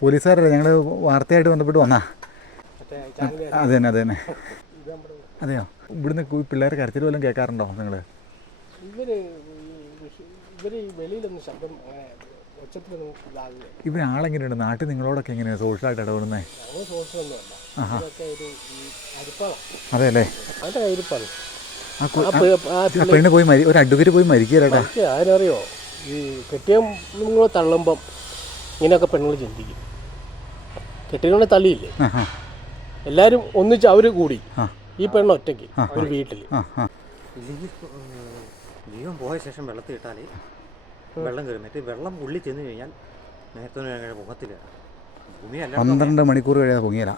പോലീസുകാരല്ലേ? ഞങ്ങൾ വാർത്തയായിട്ട് ബന്ധപ്പെട്ട് വന്നാ. അതെ തന്നെ അത് തന്നെ അതെയോ? ഇവിടുന്ന് കു- പിള്ളേർ കരച്ചിൽ വല്ലതും കേൾക്കാറുണ്ടോ നിങ്ങൾ ഇവർ ഇവർ ഈ വെളിയിലൊന്നും ശബ്ദം അങ്ങനെ ഇവർ ആളെങ്ങനെയുണ്ട്? നാട്ടിൽ നിങ്ങളോടൊക്കെ എങ്ങനെയാണ് സോഷ്യലായിട്ട് ഈ അരിപ്പാണ് അതെ അല്ലേ പെണ്ണ് പോയി ഒരു അഡ്വക്കേറ്റ് പോയി അതിനറിയോ? ഈ കെട്ടിയം നിങ്ങൾ തള്ളുമ്പം ഇങ്ങനെയൊക്കെ പെണ്ണുങ്ങൾ ചിന്തിക്കും. കെട്ടിയങ്ങളെ തള്ളിയില്ലേ എല്ലാവരും ഒന്നിച്ച് അവർ കൂടി. ഈ പെണ്ണ് ഒറ്റയ്ക്ക് ഒരു വീട്ടിൽ ജീവൻ പോയ ശേഷം വെള്ളത്തിൽ ഇട്ടാൽ വെള്ളം കയറും. മറ്റേ വെള്ളം ഉള്ളിൽ ചെന്ന് കഴിഞ്ഞാൽ നേരത്തെ ഭൂമിയല്ല പന്ത്രണ്ട് മണിക്കൂർ കഴിയാതെ പൊങ്ങിയല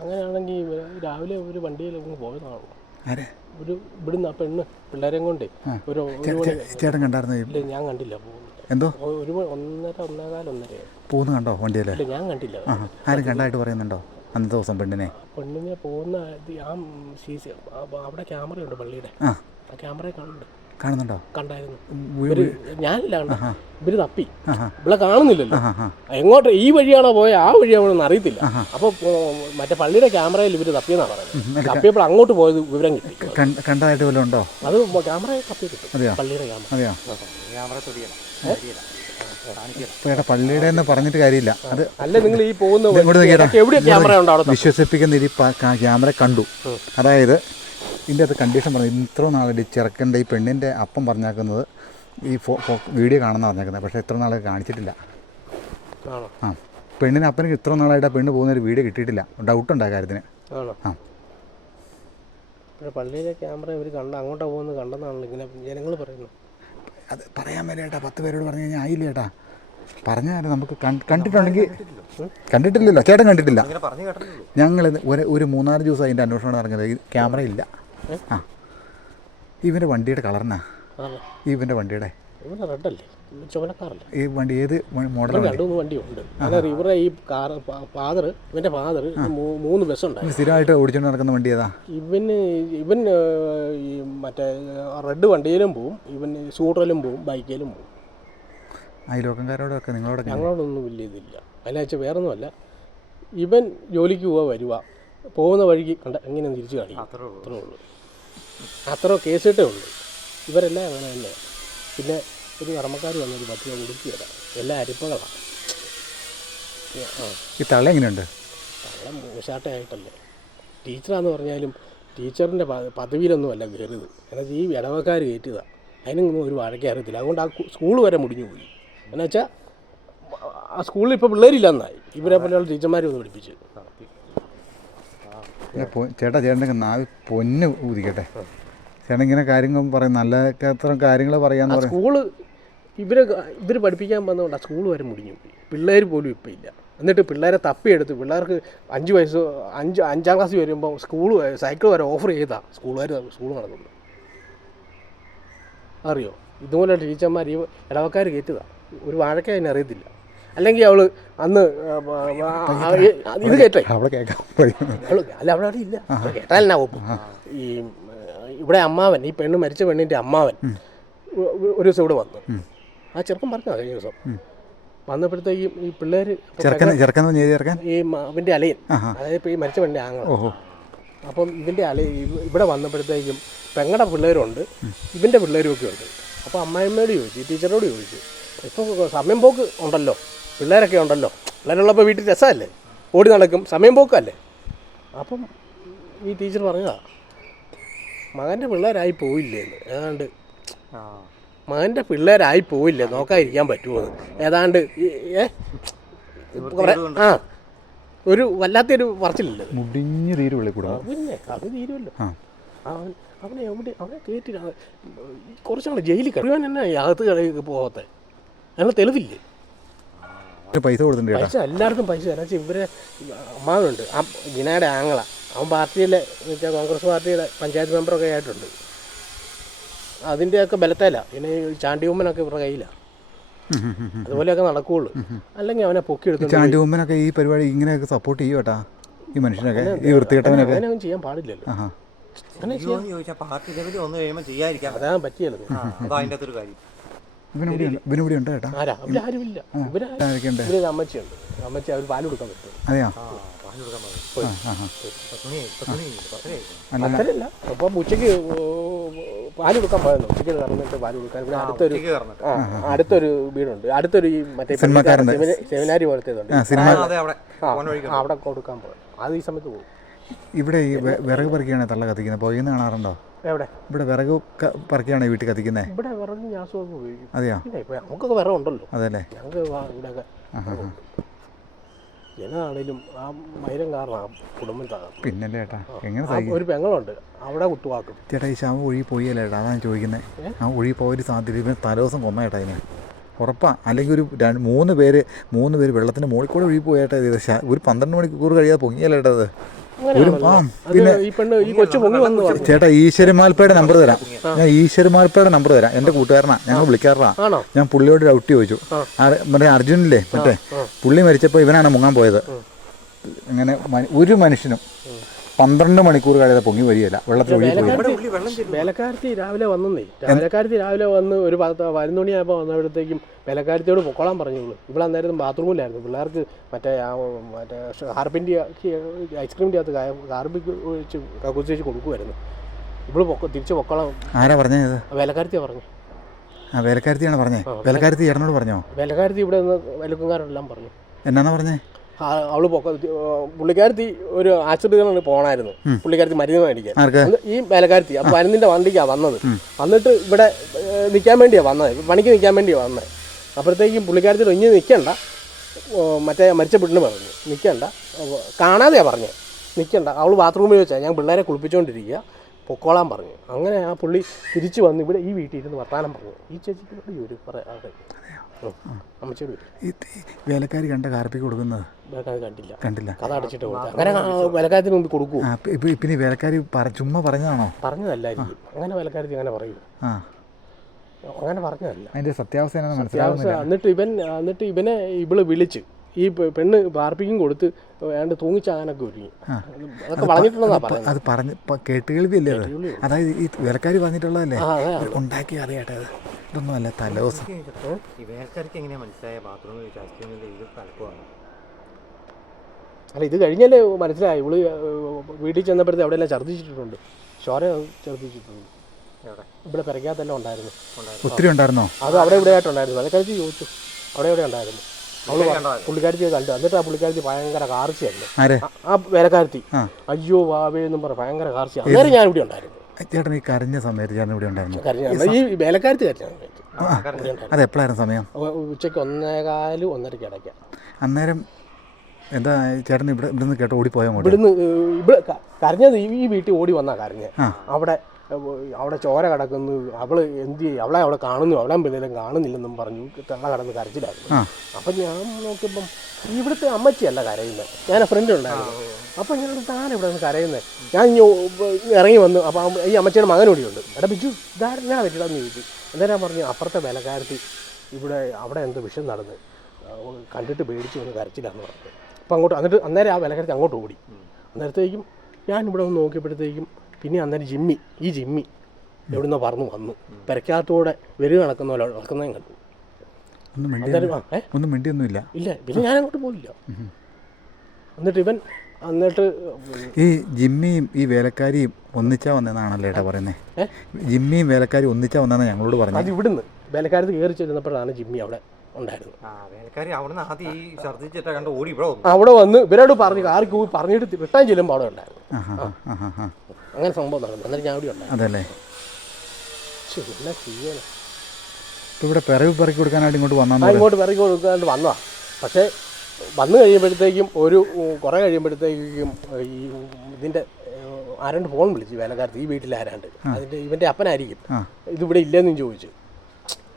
അങ്ങനെയാണെങ്കിൽ രാവിലെ ഒരു വണ്ടിയിൽ പോയതാണല്ലോ. ആരെ? ഒരു ഇവിടുന്ന് ആ പെണ്ണ് പിള്ളേരെയും കൊണ്ടേ ഒരു ചേട്ടൻ കണ്ടായിരുന്നു ഇല്ല ഞാൻ കണ്ടില്ല. എന്തോ? ഒരു ഒന്നര ഒന്നേകാൽ ഒന്നര. പോകുന്നു കണ്ടോ വണ്ടിയിൽ ഞാൻ കണ്ടില്ല. ആ. ആരും കണ്ടായിട്ട് പറയുന്നുണ്ടോ? അന്നത്തെ ദിവസം പെണ്ണിനെ? പെണ്ണിനെ പോകുന്ന ആ അവിടെ ക്യാമറയുണ്ട് പള്ളിയുടെ. ആ. ആ ക്യാമറയെ കണ്ടുണ്ട് കാണുന്നുണ്ടോ? കണ്ടായിരുന്നു. ഞാനില്ല ഇവർ തപ്പി. ഇവിടെ കാണുന്നില്ലല്ലോ. എങ്ങോട്ട് ഈ വഴിയാണോ പോയ ആ വഴിയാണോന്ന് അറിയത്തില്ല. അപ്പൊ മറ്റേ പള്ളിയുടെ ക്യാമറയിൽ ഇവർ തപ്പിയെന്നാണ് പറയുന്നത്. തപ്പിയപ്പോൾ അങ്ങോട്ട് പോയത് വിവരം കിട്ടി. കണ്ടതായിട്ട് വല്ലതും ഉണ്ടോ? അത് ക്യാമറ തപ്പി കിട്ടും. പള്ളിയുടെ ക്യാമറ. പള്ളിയുടെ എന്ന് പറഞ്ഞിട്ട് കാര്യമില്ല. അത് അല്ല നിങ്ങൾ ഈ പോകുന്ന. വിശ്വസിപ്പിക്കുന്ന രീതി ക്യാമറ കണ്ടു. അതായത് ഇതിന്റെ അത് കണ്ടീഷൻ പറഞ്ഞു ഇത്ര നാളെ ചെറുക്കന്റെ ഈ പെണ്ണിന്റെ അപ്പം പറഞ്ഞേക്കുന്നത് ഈ ഫോ ഫോ വീഡിയോ കാണുന്ന പറഞ്ഞേക്കുന്നത്. പക്ഷേ ഇത്ര നാളെ കാണിച്ചിട്ടില്ല. ആ. പെണ്ണിന് അപ്പനക്ക് ഇത്ര നാളായിട്ട് ആ പെണ്ണ് പോകുന്ന ഒരു വീഡിയോ കിട്ടിയിട്ടില്ല. ഡൗട്ട് ഉണ്ട് ആ കാര്യത്തിന്? ആ. പള്ളിയിലെ ക്യാമറ ഇവർ കണ്ട അങ്ങോട്ടാണ് പോകുന്നത് കണ്ടെന്നാണല്ലോ ഇങ്ങനെ ജനങ്ങൾ പറയുന്നു അത് പറയാൻ മേലെ ഏട്ടാ പത്ത് പേരോട് പറഞ്ഞു കഴിഞ്ഞാൽ ആയില്ല ചേട്ടാ പറഞ്ഞാൽ നമുക്ക് കണ്ടിട്ടുണ്ടെങ്കിൽ കണ്ടിട്ടില്ലല്ലോ. ചേട്ടൻ കണ്ടിട്ടില്ല. ഞങ്ങൾ ഒരു ഒരു മൂന്നാൽ ദിവസം അതിന്റെ അന്വേഷണം നടക്കുന്നത് ക്യാമറ ഇല്ല. ആ. ഇവന്റെ വണ്ടിയുടെ കളറിനാ? ഇവന്റെ വണ്ടിയുടെ? ഈ വണ്ടി ഏത് മോഡൽ ഇവരുടെ ഈ കാർ ഫാദർ ഇവന്റെ ഫാദർ മൂന്ന് ബസ്സുണ്ടായി സ്ഥിരമായിട്ട് ഓടിച്ചുകൊണ്ട് നടക്കുന്ന വണ്ടി ഏതാ? ഇവന് ഇവൻ മറ്റേ റെഡ് വണ്ടിയിലും പോവും. ഇവൻ സ്കൂട്ടറിലും പോവും ബൈക്കിലും പോവും. അയലോക്കംകാരോടൊക്കെ നിങ്ങളോട് ഞങ്ങളോടൊന്നും വലിയ ഇതില്ല. അതിനാച്ച വേറൊന്നുമല്ല. ഇവൻ ജോലിക്ക് പോവാ വരുക പോകുന്ന വഴിക്ക് കണ്ട എങ്ങനെ തിരിച്ചു കാണിക്കും? അത്രേ ഉള്ളൂ. അത്രേ കേസിട്ടേ ഉള്ളൂ. ഇവരെല്ലാം അങ്ങനെ തന്നെ. പിന്നെ ഒരു കർമ്മക്കാർ വന്നൊരു പത്ത് രൂപ കൊടുക്കുകയില്ല എല്ലാം അരിപ്പകളാണ് ഈ തള്ള എങ്ങനെയുണ്ട്? തള്ള മൂശാട്ടയായിട്ടല്ലേ ടീച്ചറാന്ന് പറഞ്ഞാലും ടീച്ചറിന്റെ പദവിയിലൊന്നുമല്ല കയറിയത്. എന്നുവെച്ചാൽ ഈ ഇടവക്കാർ കയറ്റിയതാണ് അതിനൊന്നും ഒരു വഴക്കേ അറിയത്തില്ല. അതുകൊണ്ട് ആ സ്കൂൾ വരെ മുടിഞ്ഞു പോയി. എന്നുവെച്ചാൽ ആ സ്കൂളിൽ ഇപ്പോൾ പിള്ളേരില്ലെന്നായി. ഇവരെ പോലെയുള്ള ടീച്ചർമാരെ ഒന്ന് പഠിപ്പിച്ചു. ചേട്ടാ ചേട്ടന്റെ നാവ് പൊന്ന് ഊതിക്കട്ടെ. ചേട്ടൻ ഇങ്ങനെ കാര്യങ്ങൾ പറയും നല്ല അത്ര കാര്യങ്ങൾ പറയാന്ന് പറയും. സ്കൂൾ ഇവരെ ഇവർ പഠിപ്പിക്കാൻ വന്നതുകൊണ്ട് ആ സ്കൂൾ വരെ മുടിഞ്ഞു പോയി. പിള്ളേർ പോലും ഇപ്പം ഇല്ല. എന്നിട്ട് പിള്ളേരെ തപ്പിയെടുത്ത്. പിള്ളേർക്ക് അഞ്ച് വയസ്സ് അഞ്ച് അഞ്ചാം ക്ലാസ് വരുമ്പോൾ സ്കൂൾ സൈക്കിൾ വരെ ഓഫർ ചെയ്താ സ്കൂളുകാർ സ്കൂൾ നടക്കുന്നു അറിയോ? ഇതുപോലെ ടീച്ചർമാർ ഈ ഇടവക്കാർ കയറ്റുക ഒരു വാഴക്ക അതിനെ അറിയത്തില്ല. അല്ലെങ്കിൽ അവൾ അന്ന് ഇത് കേട്ടേ. അവൾ അല്ല അവൾ അവിടെ ഇല്ല കേട്ടാൽ എന്നാ ഒപ്പം ഈ ഇവിടെ അമ്മാവൻ ഈ പെണ്ണ് മരിച്ച പെണ്ണിന്റെ അമ്മാവൻ ഒരു ദിവസം ഇവിടെ വന്നു. ആ ചെറുക്കൻ പറഞ്ഞു കഴിഞ്ഞ ദിവസം. വന്നപ്പോഴത്തേക്കും ഈ പിള്ളേര് ചെറുക്കൻ ചെറുക്കൻ ചെയ്ത് ചെറുക്കൻ? ഈ അവന്റെ അവന്റെ അലയൻ അതായത് ഇപ്പോൾ ഈ മരിച്ച പെണ്ണിന്റെ ആങ്ങൾ അപ്പം ഇതിന്റെ അല ഇവിടെ വന്നപ്പോഴത്തേക്കും പെങ്ങളുടെ പിള്ളേരുണ്ട് ഇവന്റെ പിള്ളേരും ഒക്കെ ഉണ്ട്. അപ്പോൾ അമ്മായിമ്മയോട് ചോദിച്ചു ടീച്ചറോട് ചോദിച്ചു ഇപ്പോൾ സമയം പോക്ക് ഉണ്ടല്ലോ. പിള്ളേരൊക്കെ ഉണ്ടല്ലോ. പിള്ളേരുള്ളപ്പോൾ വീട്ടിൽ രസമല്ലേ? ഓടി നടക്കും സമയം പോക്കല്ലേ? അപ്പം ഈ ടീച്ചർ പറഞ്ഞതാ മകന്റെ പിള്ളേരായി പോയില്ലേ എന്ന്. ഏതാണ്ട് മകന്റെ പിള്ളേരായി പോയില്ലേ നോക്കാതിരിക്കാൻ പറ്റുമോ എന്ന്. ഏതാണ്ട് ഏ? ആ. ഒരു വല്ലാത്തൊരു പറച്ചിലില്ല. മുടിഞ്ഞ് കൂടെ പിന്നെ അത് തീരുമല്ലോ. അവൻ അവനെ എവിടെ അവനെ കയറ്റി കുറച്ചാണ് ജയിലിൽ കഴിയാൻ തന്നെ അകത്ത് കളി പോകത്തെ അതിനുള്ള തെളിവില്ലേ? പൈസ കൊടുത്തിട്ടുണ്ട് പൈസ എല്ലാവർക്കും പൈസ തരാം. പക്ഷേ ഇവരെ അമ്മാവനുണ്ട്. ആ വിനയുടെ ആങ്ങള. അവൻ പാർട്ടിയിലെ കോൺഗ്രസ് പാർട്ടിയുടെ പഞ്ചായത്ത് മെമ്പറൊക്കെ ആയിട്ടുണ്ട്. അതിന്റെയൊക്കെ ബലത്തേല. പിന്നെ ഈ ചാണ്ടി ഉമ്മനൊക്കെ ഇവരുടെ കയ്യിലാണ് അതുപോലെയൊക്കെ നടക്കുകയുള്ളൂ അല്ലെങ്കിൽ അവനെ പൊക്കി എടുത്തോണ്ട് ചാണ്ടി ഉമ്മനൊക്കെ ഈ പരിപാടി ഇങ്ങനെയൊക്കെ സപ്പോർട്ട് ചെയ്യും കേട്ടാ ഈ മനുഷ്യനൊക്കെ ഈ വൃത്തികെട്ടവനൊക്കെ? അങ്ങനെ ചെയ്യാൻ പാടില്ലല്ലോ. അങ്ങനെ ചെയ്യാൻ ചോദിച്ചാൽ പാർട്ടി ലെവലിൽ ഒന്നും കഴിയുമ്പോൾ ചെയ്യാതിരിക്കാം. അതാണ് പറ്റിയല്ലോ അതിന്റെ അകത്തൊരു കാര്യം. ഇവനിവിടെ ഉണ്ട്. ചേട്ടാ. ആരാ? ഇവരാരുമില്ല ഇവരാ ആരൊക്കെയുണ്ട് ഇവർ അമ്മച്ചിയുണ്ട്. അമ്മച്ചി അവർ പാൽ കൊടുക്കാൻ പറ്റും അതെയോ? കൊടുക്കാൻ പത്തരല്ല അപ്പം ഉച്ചയ്ക്ക് പാൽ കൊടുക്കാൻ പോയെന്നു ഉച്ചയ്ക്ക് കറന്നിട്ട് പാൽ കൊടുക്കാൻ. ഇവിടെ അടുത്തൊരു അടുത്തൊരു വീടുണ്ട്. അടുത്തൊരു ഈ മറ്റേ. സെമിനാരി പോലത്തേതുണ്ട് ആ സിനിമ അതെ അവിടെ. കൊടുക്കാൻ പോയത്. അത് ഈ സമയത്ത് പോകും ഇവിടെ ഈ വിറക് പറിക്കുകയാണെങ്കിൽ തള്ള കത്തിക്കുന്നത്. പോയിന്ന് കാണാറുണ്ടോ? എവിടെ? ഇവിടെ വിറക് പെറുക്കിയാണ് വീട്ടിൽ കത്തിക്കുന്നത് ഇവിടെ വിറകും ഗ്യാസും ഉപയോഗിക്കും. അതെയോ? ഇപ്പൊ നമുക്കൊക്കെ വിറക് ഉണ്ടല്ലോ അതല്ലേ ഞങ്ങൾക്ക് ഇവിടെയൊക്കെ വിറകുണ്ട്. ആ മൈരം കാരണം ആ കുടുംബം തകർന്നു പിന്നല്ലേ ചേട്ടാ എങ്ങനെ ഒരു പെങ്ങളുണ്ട്. അവിടെ കുത്തുവാക്കും. ചേട്ടാ ഈ ശവം ഒഴുകി പോയല്ലേ ചേട്ടാ അതാണ് ചോദിക്കുന്നത് ആ ഒഴുകി പോയൊരു സാധ്യത ഇവന് തലേദിവസം കൊന്ന ചേട്ടാ ഇതിന് ഉറപ്പാ. അല്ലെങ്കിൽ ഒരു രണ്ട് മൂന്ന് പേര് മൂന്ന് പേര് വെള്ളത്തിന് മുകളിൽ കൂടെ ഒഴുകി പോയേട്ടാ ഇത്. ഒരു പന്ത്രണ്ട് മണിക്കൂർ കഴിയാതെ പൊങ്ങിയല്ലേ ചേട്ടാ ഈശ്വരി മാൽപ്പയുടെ നമ്പർ തരാം. ഞാൻ ഈശ്വരി മാൽപ്പയുടെ നമ്പർ തരാം. എന്റെ കൂട്ടുകാരനാ. ഞങ്ങൾ വിളിക്കാറാ ഞാൻ പുള്ളിയോട് ഡൗട്ട് ചോദിച്ചു. മറ്റേ അർജുനല്ലേ? മറ്റേ പുള്ളി മരിച്ചപ്പോൾ ഇവനാണ് മുങ്ങാൻ പോയത്. അങ്ങനെ ഒരു മനുഷ്യനും. പന്ത്രണ്ട് മണിക്കൂർ കഴിയാതെ പൊങ്ങി വരികയില്ല. വെള്ളത്തിൽ ഒഴുകി വേലക്കാരത്തി രാവിലെ വന്നേ വേലക്കാരത്തി രാവിലെ വന്ന് ഒരു പത്ത് പതിനൊന്ന് മണിയായപ്പോൾ വന്നപ്പോഴത്തേക്കും വേലക്കാരത്തിയോട് പൊക്കോളാൻ പറഞ്ഞോളൂ ഇവിടെ അന്നേരം ബാത്റൂമിലായിരുന്നു പിള്ളേർക്ക് മറ്റേ ആ മറ്റേ ഹാർപ്പിന്റെ ഐസ്ക്രീമിന്റെ അകത്ത് ഹാർപ്പിക്ക് വെച്ച് കക്കൂസ് വെച്ച് കൊടുക്കുമായിരുന്നു ഇവിടെ പൊക്ക തിരിച്ച് പൊക്കോളാം ആരാ പറഞ്ഞത് വേലക്കാരത്തിയാണ് പറഞ്ഞു. ആ വേലക്കാരത്തിയാണ് പറഞ്ഞേ. വേലക്കാരത്തി ചേട്ടനോട് പറഞ്ഞോ? വേലക്കാരത്തി ഇവിടെ നിന്ന് വെലുക്കുംകാരെല്ലാം പറഞ്ഞു. എന്നാണ് പറഞ്ഞേ? അവൾ പുള്ളിക്കാരത്തി ഒരു ആശുപത്രികളിൽ പോണായിരുന്നു. പുള്ളിക്കാരത്തി മരുന്ന് മേടിക്കാൻ ഈ വേലക്കാരത്തി അപ്പൊ മരുന്നിന്റെ വണ്ടിക്കാ വന്നത്. വന്നിട്ട് ഇവിടെ നിൽക്കാൻ വേണ്ടിയാ വന്നത്. പണിക്ക് നിൽക്കാൻ വേണ്ടിയാ വന്നത്. അപ്പോഴത്തേക്കും പുള്ളിക്കാരത്തിൽ ഒഞ്ഞ് നിൽക്കണ്ട മറ്റേ മരിച്ച പെണ്ണ് പറഞ്ഞു നിൽക്കണ്ട കാണാതെയാ പറഞ്ഞു പറഞ്ഞത് നിൽക്കണ്ട അവൾ ബാത്റൂമിൽ വെച്ചാൽ ഞാൻ പിള്ളേരെ കുളിപ്പിച്ചുകൊണ്ടിരിക്കുക പൊക്കോളാൻ പറഞ്ഞു. അങ്ങനെ ആ പുള്ളി തിരിച്ചു വന്ന് ഇവിടെ ഈ വീട്ടിൽ ഇരുന്ന് വർത്താനം പറഞ്ഞു. ഈ ചേച്ചിക്ക് ഒരു പറയാതെ ഈ ഈ വേലക്കാരി കണ്ട കാർപ്പിക്ക് കൊടുക്കുന്നത്? കണ്ടില്ല. കണ്ടില്ല. കഥ അടച്ചിട്ട് അങ്ങനെ വിലക്കാരത്തിന് മുമ്പ് കൊടുക്കൂ. പിന്നെ വേലക്കാരി പറ ചുമ്മാ പറഞ്ഞതാണോ? പറഞ്ഞതല്ലായിരിക്കും. അങ്ങനെ വേലക്കാരി അങ്ങനെ പറയൂ. ആ. അങ്ങനെ പറഞ്ഞതല്ല. അതിന്റെ സത്യാവസ്ഥ എന്നിട്ട് ഇവൻ എന്നിട്ട് ഇവനെ ഇവൾ വിളിച്ച് ഈ പെണ്ണ് ബാർപ്പിക്കും കൊടുത്ത് വേണ്ട തൂങ്ങിച്ചാകാനൊക്കെ ഒരുങ്ങി. അതൊക്കെ വളഞ്ഞിട്ടുണ്ടെന്നാ പറയുന്നത്. അത് പറഞ്ഞ് കേട്ട് കേട്ടുകേൾവിയല്ലേ അത്? അതായത് ഈ വേലക്കാരി പറഞ്ഞിട്ടുള്ളതല്ലേ ഉണ്ടാക്കി അറിയാട്ടെ അത്. ഇതൊന്നും അല്ല തലേദിവസം ഈ വേലക്കാർക്ക് എങ്ങനെയാ മനസ്സിലായ ബാത്റൂമിൽ അല്ല ഇത് കഴിഞ്ഞല്ലേ മനസ്സിലായി. ഇവൾ വീട്ടിൽ ചെന്നപ്പോഴത്തെ അവിടെ എല്ലാം ഛർദ്ദിച്ചിട്ടുണ്ട്. ചോര ഛർദ്ദിച്ചിട്ടുണ്ട്. ഇവിടെ പെരക്കാത്തെല്ലാം ഉണ്ടായിരുന്നു. ഒത്തിരി ഉണ്ടായിരുന്നോ? അത് അവിടെ ഇവിടെ ആയിട്ടുണ്ടായിരുന്നു അതൊക്കെ ചോദിച്ചു. അവിടെ ഇവിടെ ഉണ്ടായിരുന്നു? അവൾ? പുള്ളിക്കാരത്തി കണ്ടു എന്നിട്ട് ആ പുള്ളിക്കാരത്തി ഭയങ്കര കാർച്ചയായിരുന്നു. ആ- വേലക്കാരത്തി. അയ്യോ വാവേ എന്നും പറഞ്ഞ ഭയങ്കര കാർച്ച. അന്നേരം ഞാൻ ഇവിടെ ഉണ്ടായിരുന്നു ചേട്ടൻ ഈ കരഞ്ഞ സമയത്ത് ചേട്ടൻ ഇവിടെ ഉണ്ടായിരുന്നു. കരഞ്ഞ ഈ വേലക്കാരത്തി കരഞ്ഞാണ് അത് എപ്പോഴായിരുന്നു സമയം? ഉച്ചയ്ക്ക് ഒന്നേകാൽ ഒന്നരയ്ക്ക് ഇടയ്ക്കാം. അന്നേരം എന്താ ചേട്ടൻ ഇവിടെ ഇവിടുന്ന് കേട്ടോ ഓടി പോയാൽ ഇവിടുന്ന് ഇവിടെ കരഞ്ഞത് ഈ വീട്ടിൽ ഓടി വന്നാ കരഞ്ഞ്. അവിടെ അവിടെ ചോര കിടക്കുന്നു. അവൾ എന്ത് അവളെ അവളെ അവിടെ കാണുന്നു. അവളെ പിള്ളേരും കാണുന്നില്ലെന്നും പറഞ്ഞു. തള്ള കിടന്ന് കരച്ചിലായിരുന്നു. അപ്പൊ ഞാൻ നോക്കിയപ്പം ഇവിടുത്തെ അമ്മച്ചിയല്ല കരയുന്നത് ഞാൻ ഫ്രണ്ട് ഉണ്ടായിരുന്നു. അപ്പം ഞാൻ താൻ ഇവിടെ നിന്ന് കരയുന്നത് ഞാൻ ഇറങ്ങി വന്നു അപ്പം ഈ അമ്മച്ചിയുടെ മകനോടിയുണ്ട് എടാ ബിജു ഇതാരെന്നാ പറ്റില്ലെന്ന് ചോദിച്ചു ഞാൻ പറഞ്ഞു അപ്പുറത്തെ വിലക്കാരത്തി ഇവിടെ അവിടെ എന്തോ വിഷം നടന്ന് കണ്ടിട്ട് പേടിച്ച് വന്ന് കരച്ചിലാന്ന് പറഞ്ഞു. അപ്പം അങ്ങോട്ട് എന്നിട്ട് അന്നേരം ആ വിലക്കാരത്തി അങ്ങോട്ട് ഓടി. അന്നേരത്തേക്കും ഞാൻ ഇവിടെ ഒന്ന് നോക്കിയപ്പോഴത്തേക്കും പിന്നെ അന്നേരം ജിമ്മി ഈ ജിമ്മി എവിടുന്ന പറന്ന് വന്നു. പെരക്കാത്തോടെ വരിക നടക്കുന്ന പോലെ നടക്കുന്നതും കണ്ടു. ഒന്നും മിണ്ടിയൊന്നുമില്ല. ഇല്ല പിന്നെ ഞാൻ അങ്ങോട്ട് പോയില്ല എന്നിട്ട് ഇവൻ എന്നിട്ട് ഈ ജിമ്മിയും ഈ വേലക്കാരിയും ഒന്നിച്ചാ വന്നതെന്നാണല്ലോ ഏട്ടാ പറയുന്നത് ജിമ്മിയും വേലക്കാരിയും ഒന്നിച്ചാ വന്നതെന്ന് ഞങ്ങളോട് പറഞ്ഞു. അത് ഇവിടുന്ന് വേലക്കാരത്ത് കയറി ചെല്ലുന്നപ്പോഴാണ് ജിമ്മി അവിടെ ഇവിടെ അവിടെ വന്ന് ഇവരോട് പറഞ്ഞു ആർക്ക് പോയി പറഞ്ഞിട്ട് റിട്ടേൺ ചെല്ലുമ്പോൾ അവിടെ ഉണ്ടായിരുന്നു. അങ്ങനെ സംഭവം നടന്നു. അന്നേരം ഞാൻ അവിടെ ഉണ്ടായിരുന്നു. എന്നാ ചെയ്യാനാ? ഇവിടെ പിറവി പിറക്കി കൊടുക്കാനായിട്ട് ഇങ്ങോട്ട് വന്നാന്ന് ഇങ്ങോട്ട് പിറക്കി കൊടുക്കാനായിട്ട് വന്നതാ. പക്ഷേ വന്നു കഴിയുമ്പോഴത്തേക്കും ഒരു കുറേ കഴിയുമ്പോഴത്തേക്കും ഈ ഇതിന്റെ ആരാണ്ട് ഫോൺ വിളിച്ചു വേലക്കാരത്ത് ഈ വീട്ടിൽ ആരാണ്ട് അതിന്റെ ഇവന്റെ അപ്പനായിരിക്കും. ഇതിവിടെ ഇല്ലെന്നും ചോദിച്ചു.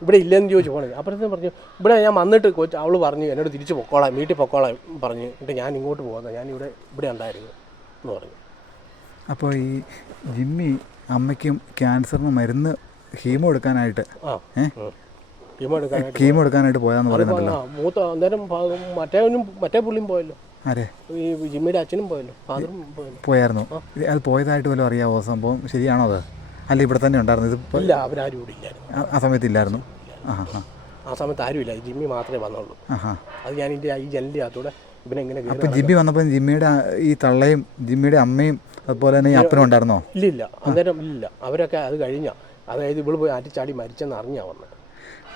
ഇവിടെ ഇല്ലെന്ന് ചോദിച്ചു പോണത് അപ്പോഴത്തേക്കും പറഞ്ഞു ഇവിടെ ഞാൻ വന്നിട്ട് കൊച്ച് അവൾ പറഞ്ഞു എന്നോട് തിരിച്ച് പൊക്കോളാം വീട്ടിൽ പൊക്കോളാം പറഞ്ഞു. എന്നിട്ട് ഞാൻ ഇങ്ങോട്ട് പോകുന്നത് ഞാൻ ഇവിടെ ഇവിടെ ഉണ്ടായിരുന്നു എന്ന് പറഞ്ഞു. അപ്പോൾ ഈ ജിമ്മി അമ്മയ്ക്കും ക്യാൻസറിന് മരുന്ന് ഹീമോ എടുക്കാനായിട്ട് ഹീമോ എടുക്കാനായിട്ട് പോയാന്ന് പറയുന്നുണ്ടല്ലോ. മൂത്ത അന്നേരം മറ്റേവനും മറ്റേ പുള്ളിയും പോയല്ലോ. അതെ ഈ ജിമ്മിയുടെ അച്ഛനും പോയല്ലോ ഫാദറും പോയായിരുന്നു. അത് പോയതായിട്ട് പോലും അറിയാവോ സംഭവം? ശരിയാണോ അത്? അല്ല ഇവിടെ തന്നെ ഉണ്ടായിരുന്നു. ഇത് ഇല്ല അവരാരും ഇവിടെ ഇല്ലായിരുന്നു. ആ- സമയത്ത് ഇല്ലായിരുന്നു? ആ ആ ആ സമയത്ത് ആരുമില്ല ഇല്ല. ജിമ്മി മാത്രമേ വന്നുള്ളൂ. അത് ഞാൻ ഇതിന്റെ ഈ ജനലിന്റെ അകത്തൂടെ ഇവനെ ഇങ്ങനെ കയറി അപ്പം ജിമ്മി വന്നപ്പോൾ ജിമ്മിയുടെ ഈ തള്ളയും ജിമ്മിയുടെ അമ്മയും അതുപോലെ തന്നെ ഈ അപ്പനും ഉണ്ടായിരുന്നോ? ഇല്ല ഇല്ല. അന്നേരം ഇല്ല. അവരൊക്കെ അത് കഴിഞ്ഞ. അതായത് ഇവൾ പോയി ആറ്റിച്ചാടി മരിച്ചെന്ന് അറിഞ്ഞാ വന്നത്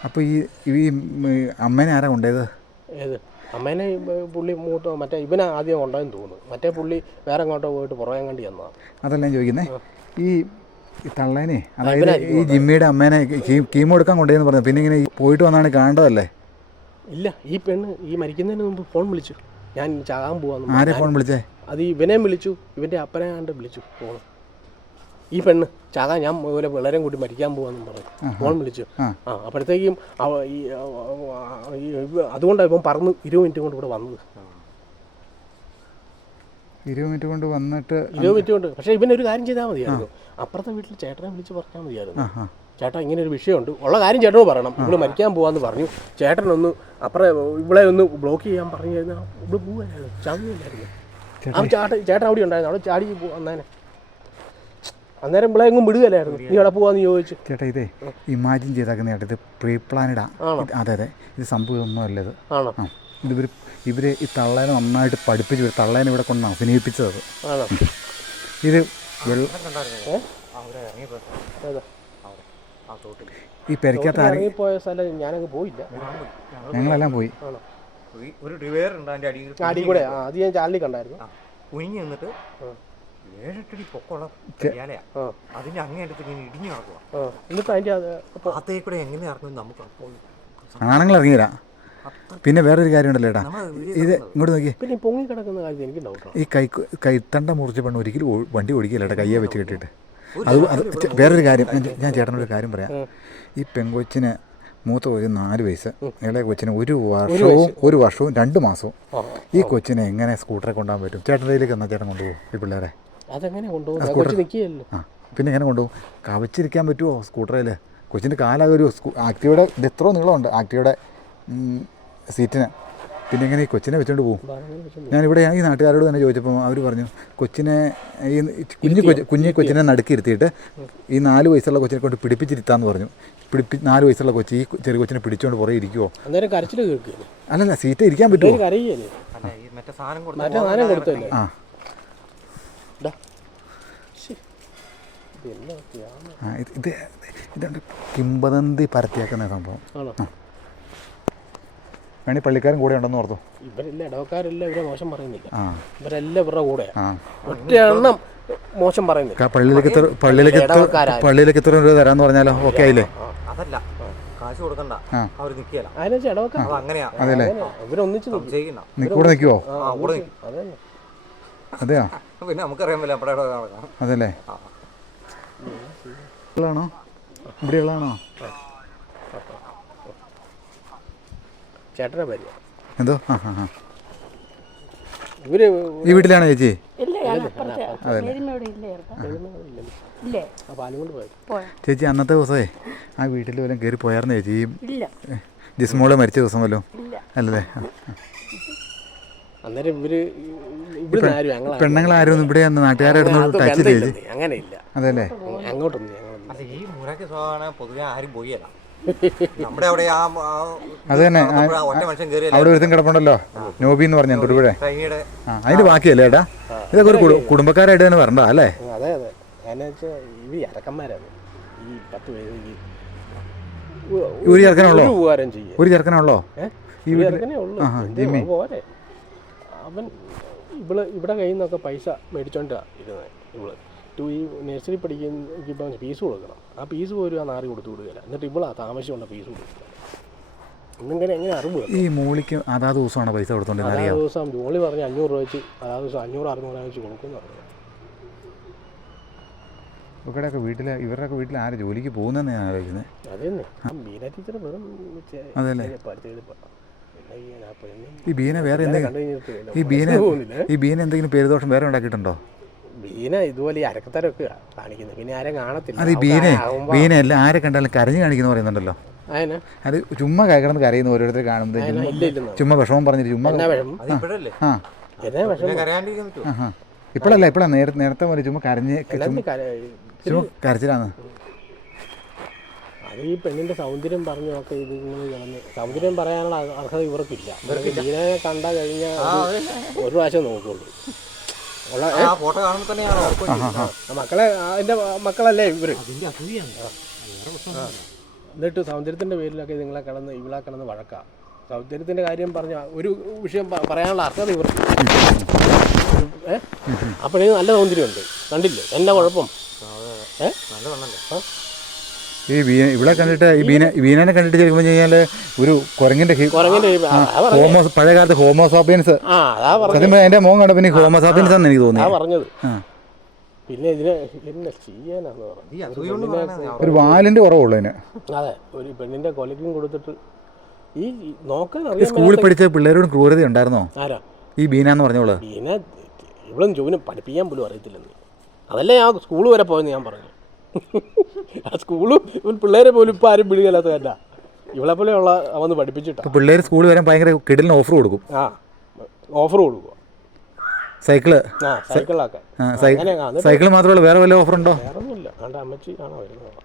അപ്പോൾ ഈ ഈ അമ്മേനെ ആരാ കൊണ്ടേത് ഏത്? അമ്മേനെ പുള്ളി മൂത്ത മറ്റേ ഇവനെ ആദ്യം ഉണ്ടായെന്ന് തോന്നുന്നു. മറ്റേ പുള്ളി വേറെ എങ്ങോട്ടോ പോയിട്ട് പുറകെ കണ്ടി വന്നതാണ് അതല്ല ഞാൻ ചോദിക്കുന്നത് ഈ തള്ളേനെ അതായത് ഈ ജിമ്മിയുടെ അമ്മേനെ കീമോ എടുക്കാൻ കൊണ്ടുവന്ന് പറഞ്ഞു. പിന്നെ ഇങ്ങനെ പോയിട്ട് വന്നാണ് കാണേണ്ടതല്ലേ? ഇല്ല ഈ പെണ്ണ് ഈ മരിക്കുന്നതിന് മുമ്പ് ഫോൺ വിളിച്ചു. ഞാൻ ചാകാൻ പോവാന്ന് ആരെ ഫോൺ വിളിച്ചേ? അത് ഇവനെ വിളിച്ചു. ഇവന്റെ അപ്പനെ കണ്ട് വിളിച്ചു ഫോൺ. ഈ പെണ്ണ് ചാകാൻ ഞാൻ പോലെ വളരെ കൂട്ടി മരിക്കാൻ പോവാന്ന് പറഞ്ഞു. ഫോൺ വിളിച്ചു. ആ. അപ്പോഴത്തേക്കും അതുകൊണ്ടാണ് ഇപ്പം പറന്ന് ഇരുപത് മിനിറ്റ് കൊണ്ട് ഇവിടെ വന്നത്. ഇരുപത് മിനിറ്റ് കൊണ്ട് വന്നിട്ട് ഇരുപത് മിനിറ്റ് കൊണ്ട്. പക്ഷേ ഇവനൊരു കാര്യം ചെയ്താൽ മതിയായിരുന്നു. അപ്പുറത്തെ വീട്ടിൽ ചേട്ടനെ വിളിച്ച് പറഞ്ഞാൽ മതിയായിരുന്നു. ചേട്ടാ ഇങ്ങനെ ഒരു വിഷയമുണ്ട്. ഉള്ള കാര്യം ചേട്ടനോട് പറയണം. ഇവിടെ മരിക്കാൻ പോവാന്ന് പറഞ്ഞു. ചേട്ടനൊന്ന് അപ്പുറം ഇവിടെ ഒന്ന് ബ്ലോക്ക് ചെയ്യാൻ പറഞ്ഞു കഴിഞ്ഞാൽ ഇവിടെ പോവാനായിരുന്നു ചാവുകയില്ലായിരുന്നു ആ ചേട്ടൻ ചേട്ടൻ അവിടെ ഉണ്ടായിരുന്നു. അവിടെ ചാടി പോവാ വന്നേനെ അന്നേരം ഇവിടെ എങ്ങും വിടുകയല്ലായിരുന്നു. നീ അവിടെ പോവാന്ന് ചോദിച്ചു. ചേട്ടാ ഇതേ ഇമാജിൻ ചെയ്താക്കുന്ന ചേട്ടാ ഇത് പ്രീ പ്ലാനഡാ അതെ അതെ. ഇത് സംഭവം ഒന്നുമല്ല അല്ലത് ആണോ? ഇതൊരു ഇത് ഇവർ ഈ തള്ളേനെ നന്നായിട്ട് പഠിപ്പിച്ച് ഇവർ തള്ളേനെ ഇവിടെ കൊണ്ട് അഭിനയിപ്പിച്ചത്. ഇത് വെള്ള ഈ പെരക്കാത്ത ഞങ്ങളെല്ലാം പോയി. ഒരു- റിവേർ ഉണ്ട് അടിയിൽ. അടി കൂടെ. അത് ഞാൻ ചാനലിൽ കണ്ടായിരുന്നു. കുഞ്ഞി നിന്നിട്ട്. ഏഴെട്ടടി പൊക്കമുള്ള ഇങ്ങനെ ഇടിഞ്ഞു എന്നിട്ട് അതേ കൂടെ നമുക്ക് ആണുങ്ങൾ പിന്നെ വേറൊരു കാര്യമുണ്ടല്ലോ ഏട്ടാ. ഇത് ഇങ്ങോട്ട് നോക്കി പിന്നെ ഈ പൊങ്ങി കിടക്കുന്ന കാര്യം എനിക്ക് ഡൗട്ടാണ് ഈ കൈ കൈത്തണ്ട മുറിച്ച പെണ്ണ് ഒരിക്കലും വണ്ടി ഓടിക്കില്ല ഏട്ടാ കയ്യെ വെച്ച് കെട്ടിയിട്ട്. അത് അത് വേറൊരു കാര്യം ഞാൻ- ചേട്ടനൊരു കാര്യം പറയാം. ഈ പെങ്കൊച്ചിന് മൂത്ത കൊച്ചിന് നാല് വയസ്സ് ഇളയ കൊച്ചിന് ഒരു വർഷവും ഒരു വർഷവും രണ്ട് മാസവും. ഈ കൊച്ചിനെ എങ്ങനെ സ്കൂട്ടറെ കൊണ്ടുപോകാൻ പറ്റും? ചേട്ടന്റെ കയ്യിലേക്ക് എന്നാൽ ചേട്ടൻ കൊണ്ടുപോകും ഈ പിള്ളേരെ? അതെങ്ങനെ കൊണ്ടുപോകും? കൊച്ചു നിൽക്കുകയല്ലോ. ആ പിന്നെ എങ്ങനെ കൊണ്ടുപോകും? കവച്ചിരിക്കാൻ പറ്റുമോ സ്കൂട്ടറിൽ? കൊച്ചിന്റെ കാലാകെ ഒരു സ്കൂ ആക്റ്റീവയുടെ ഇത് എത്രയോ നീളമുണ്ട്. ആക്റ്റീവയുടെ സീറ്റിന്. പിന്നെ ഇങ്ങനെ ഈ കൊച്ചിനെ വെച്ചുകൊണ്ട് പോകും ഞാനിവിടെ ഈ നാട്ടുകാരോട് തന്നെ ചോദിച്ചപ്പോൾ അവർ പറഞ്ഞു കൊച്ചിനെ ഈ കുഞ്ഞു കൊച്ചു കുഞ്ഞു കൊച്ചിനെ നടുക്കിയിരുത്തിയിട്ട് ഈ നാല് വയസ്സുള്ള കൊച്ചിനെ കൊണ്ട് പിടിപ്പിച്ചിരുത്താന്ന് പറഞ്ഞു. പിടിപ്പി നാല് വയസ്സുള്ള കൊച്ചി ഈ ചെറിയ കൊച്ചിനെ പിടിച്ചുകൊണ്ട് പുറകെ ഇരിക്കുമോ അല്ലല്ല സീറ്റ് ഇരിക്കാൻ പറ്റുമോ കരയല്ലേ അല്ല ഈ മറ്റേ സാധനം കൊടുത്ത് മറ്റേ സാധനം കൊടുത്തല്ലേ? ആ. ആ ഇത് ഇത് ഇതുണ്ട് കിംബദന്തി പരത്തിയാക്കുന്ന സംഭവം. ആണോ? വേണി പള്ളിക്കാരൻ കൂടെ ഉണ്ടെന്ന് ഓർത്തു. ഇവരില്ല ഇടവക്കാരെല്ലാം ഇവരെ മോശം പറയുന്നില്ല. ഇവരെല്ലാം ഇവരുടെ കൂടെ. ഒറ്റ എണ്ണം മോശം പറയുന്നില്ല. ക- പള്ളിയിലേക്ക് പള്ളിയിലേക്ക് പള്ളിയിലേക്ക് എത്ര രൂപ തരാന്ന് പറഞ്ഞാലോ? ഓക്കെ ആയില്ലേ? അതല്ല. കാശ് കൊടുക്കണ്ട. അവർ നിൽക്കില്ല അങ്ങനെയാ. അതെല്ലേ? ഇവരൊന്നിച്ച് കൂടെ നിൽക്കുവോ ആ കൂടെ നിൽക്കും അതന്നെ പിന്നെ നമുക്കറിയാൻ പറ്റില്ല നമ്മുടെ നടക്കാം അതല്ലേ? ഇവിടെയുള്ളതാണോ ഉള്ളതാണോ? ചേട്ടനെ പരിചയം. എന്തോ? ആ ആ ആ. ഇവർ ഈ വീട്ടിലാണ് ചേച്ചി? ഇല്ല പോയത് ചേച്ചി അന്നത്തെ ദിവസമേ ആ വീട്ടിൽ വല്ലതും കയറി പോയായിരുന്നു ചേച്ചി? ഈ ഇല്ല. ജിസ്മോൾ മരിച്ച ദിവസം വല്ലോ? ഇല്ല. അല്ലല്ലേ? ആ, ആ. അന്നേരം ഇവർ ഇവിടുന്ന് ആരും ഞങ്ങൾ ആരും ഇവിടെ ടച്ച് ചേച്ചി. അങ്ങനെ ഇല്ല അതല്ലേ? അങ്ങോട്ടൊന്നും ഞങ്ങളൊന്നും ഈ മുറയ്ക്ക് സ്വഭാവമാണ് പൊതുവെ ആരും പോയല്ല നമ്മുടെ അവിടെ ആ ആ അത് തന്നെ. ആ, നടന്നപ്പോഴാ ഒറ്റ മനുഷ്യൻ കയറിയല്ല അവിടെ ഒരുത്തും കിടപ്പുണ്ടല്ലോ. നോബി എന്ന് പറഞ്ഞ തൊടുപുഴ. അതിന്റെ ബാക്കിയല്ലേ ഏട്ടാ? ഇതൊക്കെ ഒരു കുടു- കുടുംബക്കാരായിട്ട് തന്നെ വരണ്ട അല്ലേ? അതെ അതെ. ഇറക്കന്മാരാണ് ഈ പത്ത് പേര് ഒരു ചെറുക്കനുള്ളോ? ഒരു ഉപകാരം ചെയ്യും. ഒരു ചെറുക്കനുള്ളോ? ഈ അവൻ പോരെ. അവൻ ഇവൾ ഇവിടെ കയ്യിൽ നിന്നൊക്കെ പൈസ മേടിച്ചോണ്ടാ ഇരുന്നത് ഇവൾ. ടു ഈ നഴ്സറി പഠിക്കുന്ന ഇപ്പം ഫീസ് കൊടുക്കണം. ആ ഫീസ് പോലും ആ നാറി കൊടുത്തു കൊടുക്കില്ല എന്നിട്ട് ഇവളാ താമസിച്ചുകൊണ്ട് ഫീസ് കൊടുക്കുക ഇന്നിങ്ങനെ എങ്ങനെ അറിവ് ഈ മൂളിക്ക് അതാ ദിവസമാണ് പൈസ കൊടുത്തോണ്ടിരുന്നത്? അതാ ദിവസം ജോളി പറഞ്ഞ് അഞ്ഞൂറ് രൂപ വെച്ച് അതാ ദിവസം അഞ്ഞൂറ് അറുന്നൂറ് രൂപ വെച്ച് കൊടുക്കുന്നു പറഞ്ഞു. ഇവരുടെയൊക്കെ വീട്ടിൽ ഇവരുടെയൊക്കെ വീട്ടിൽ ആര് ജോലിക്ക് പോകുന്നതെന്ന് ഞാൻ ആലോചിക്കുന്നത് അതന്നെ. ബീന ടീച്ചർ വെറും അതല്ലേ? ഈ ബീന വേറെ എന്തെങ്കിലും ഈ ബീന ഈ ബീന എന്തെങ്കിലും പേരുദോഷം വേറെ ഉണ്ടാക്കിയിട്ടുണ്ടോ? ബീന ഇതുപോലെ ഈ അരക്കത്തരൊക്കെ കാണിക്കുന്നത് പിന്നെ ആരും കാണത്തില്ല. അത് ബീനെ ബീന എല്ലാം ആരെ കണ്ടാലും കരഞ്ഞു കാണിക്കുന്ന പറയുന്നുണ്ടല്ലോ. അത് ചുമ്മാ കിടന്ന് കരയുന്ന ഓരോരുത്തർ കാണുമ്പോൾ ചുമ്മാ വിഷമം പറഞ്ഞിട്ട് ചുമ്മാ ആ ഇപ്പോഴല്ല ഇപ്പോഴാണ് നേരത്തെ നേരത്തെ പോലെ ചുമ്മാ കരഞ്ഞ് ചുമ്മാ കരച്ചിലാണ് അത് ഈ പെണ്ണിന്റെ സൗന്ദര്യം പറഞ്ഞു ഒക്കെ ഇത് ഇങ്ങനെ സൗന്ദര്യം പറയാനുള്ള അർ- അർഹത ഇവർക്കില്ല. ഇവർക്ക് കണ്ട കഴിഞ്ഞാൽ ഒരു പ്രാവശ്യം നോക്കുള്ളൂ? ആ ഫോട്ടോ കാണുമ്പോൾ തന്നെയാണ് മക്കളെ എന്റെ മക്കളല്ലേ ഇവർ. എന്നിട്ട് സൗന്ദര്യത്തിന്റെ പേരിലൊക്കെ നിങ്ങളെ കിടന്ന് ഇവിളെ കിടന്ന് വഴക്കാം. സൗന്ദര്യത്തിന്റെ കാര്യം പറഞ്ഞ ഒരു വിഷയം പറയാനുള്ള അർഹത ഇവർക്ക്. അപ്പോഴേ നല്ല സൗന്ദര്യമുണ്ട്. കണ്ടില്ലേ? എന്നാ കുഴപ്പം. ഏഹ് ഈ ബീന ഇവിടെ കണ്ടിട്ട് ഈ ബീന ബീനനെ കണ്ടിട്ട് ചെയ്യുമ്പോൾ കഴിഞ്ഞാൽ ഒരു കുരങ്ങിന്റെ കുരങ്ങിന്റെ ഹോമോ പഴയ കാലത്ത് ഹോമോസാപ്പിയൻസ് ആ അതാ പറഞ്ഞത്. സത്യം പറഞ്ഞാൽ എന്റെ മോൻ കണ്ടപ്പോൾ എനിക്ക് ഹോമോസാപ്പിയൻസ് ആണെന്ന് എനിക്ക് തോന്നി. പിന്നെ ഇതിന് പിന്നെ ചെയ്യാനാന്ന് പറഞ്ഞു. ഒരു വാലിന്റെ കുറവുള്ളൂ അതിന്. അതെ ഒരു പെണ്ണിന്റെ കൊലക്കും കൊടുത്തിട്ട് ഈ നോക്കാൻ സ്കൂളിൽ പഠിച്ച പിള്ളേരോട് ക്രൂരത ഉണ്ടായിരുന്നോ? ആരാ? ഈ ബീന എന്ന് പറഞ്ഞോളൂ ബീന ഇവളും ജോവിനെ പഠിപ്പിക്കാൻ പോലും അറിയത്തില്ലെന്ന്. അതല്ലേ ഞാൻ സ്കൂൾ വരെ പോയെന്ന് ഞാൻ പറഞ്ഞു. ആ സ്കൂളും പിള്ളേരെ പോലും ഇപ്പം ആരും വിളിക്കല്ലാത്ത തന്നെ ഇവളെ പോലെയുള്ള അവന്ന് പഠിപ്പിച്ചിട്ടാ. പിള്ളേർ സ്കൂളിൽ വരാൻ ഭയങ്കര കിടലിന് ഓഫർ കൊടുക്കും. ആ ഓഫർ കൊടുക്കുക സൈക്കിൾ. ആ സൈക്കിളാക്കാൻ സൈക്കിൾ മാത്രമല്ല വേറെ വല്ല ഓഫർ ഉണ്ടോ? വേറെ ഒന്നുമില്ല അമ്മച്ചി വരുന്നത്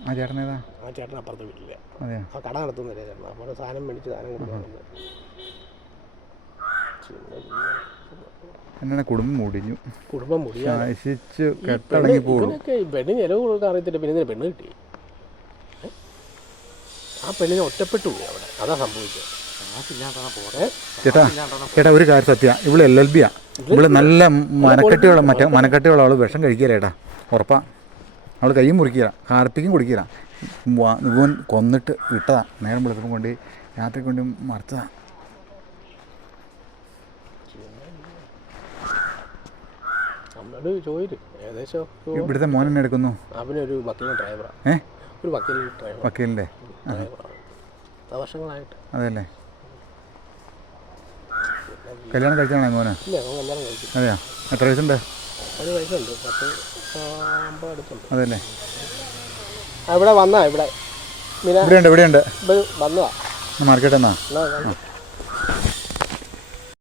ആ ചേട്ടനേതാ ആ ചേട്ടൻ അപ്പുറത്തെ വീട്ടില്ല അതെയോ? ആ കട നടത്തുന്നില്ല ചേട്ടൻ അപ്പോൾ സാധനം മേടിച്ച് സാധനം കൊടുക്കുന്നത് എന്നാണ് കുടുംബം മുടിഞ്ഞു കുടുംബം നശിച്ച് കെട്ടടങ്ങി പോകും പെണ്ണിന് ചിലവ് കൊടുക്കാൻ അറിയത്തില്ല പിന്നെ പെണ്ണ് കിട്ടി ആ പെണ്ണിനെ ഒറ്റപ്പെട്ടു പോയി അവിടെ അതാ സംഭവിച്ചത്? ചേട്ടാ ചേട്ടാ ഒരു കാര്യം സത്യ ഇവിടെ എൽ എൽ ബിയാ ഇവിടെ നല്ല മനക്കെട്ടിയുള്ള മറ്റേ മനക്കെട്ടിയുള്ള അവൾ വിഷം കഴിക്കില്ലേട്ടാ ഉറപ്പാ അവൾ കൈയും മുറിക്കില്ല കാർപ്പിക്കും കുടിക്കില്ല ഇവൻ കൊന്നിട്ട് വിട്ടതാ നേരം വെളുത്തപ്പം കൊണ്ട് രാത്രി കൊണ്ട് മറച്ചതാ അമ്മയോട് ചോദിച്ചു. ഏകദേശം ഇവിടുത്തെ മോൻ എന്നെ എടുക്കുന്നു. അവനൊരു വക്കീലിന് ഡ്രൈവറാണ് ഏ? ഒരു വക്കീലിന് ഡ്രൈവർ വക്കീലിന്റെ ഡ്രൈവറാണ്. വർഷങ്ങളായിട്ട് അതെല്ലേ കല്യാണം കഴിച്ചാണോ മോനെ? ഇല്ല അവൻ കല്യാണം കഴിച്ചു അതെയോ? എത്ര വയസ്സുണ്ട്? ഒരു വയസ്സുണ്ട്. പത്ത് അമ്പത് അടുത്തുണ്ട് അതെല്ലേ ഇവിടെ വന്നാ ഇവിടെ. മിന ഇവിടെയുണ്ട് ഇവിടെയുണ്ട്. ഇവിടെ വന്നതാ. മാർക്കറ്റ് എന്നാ.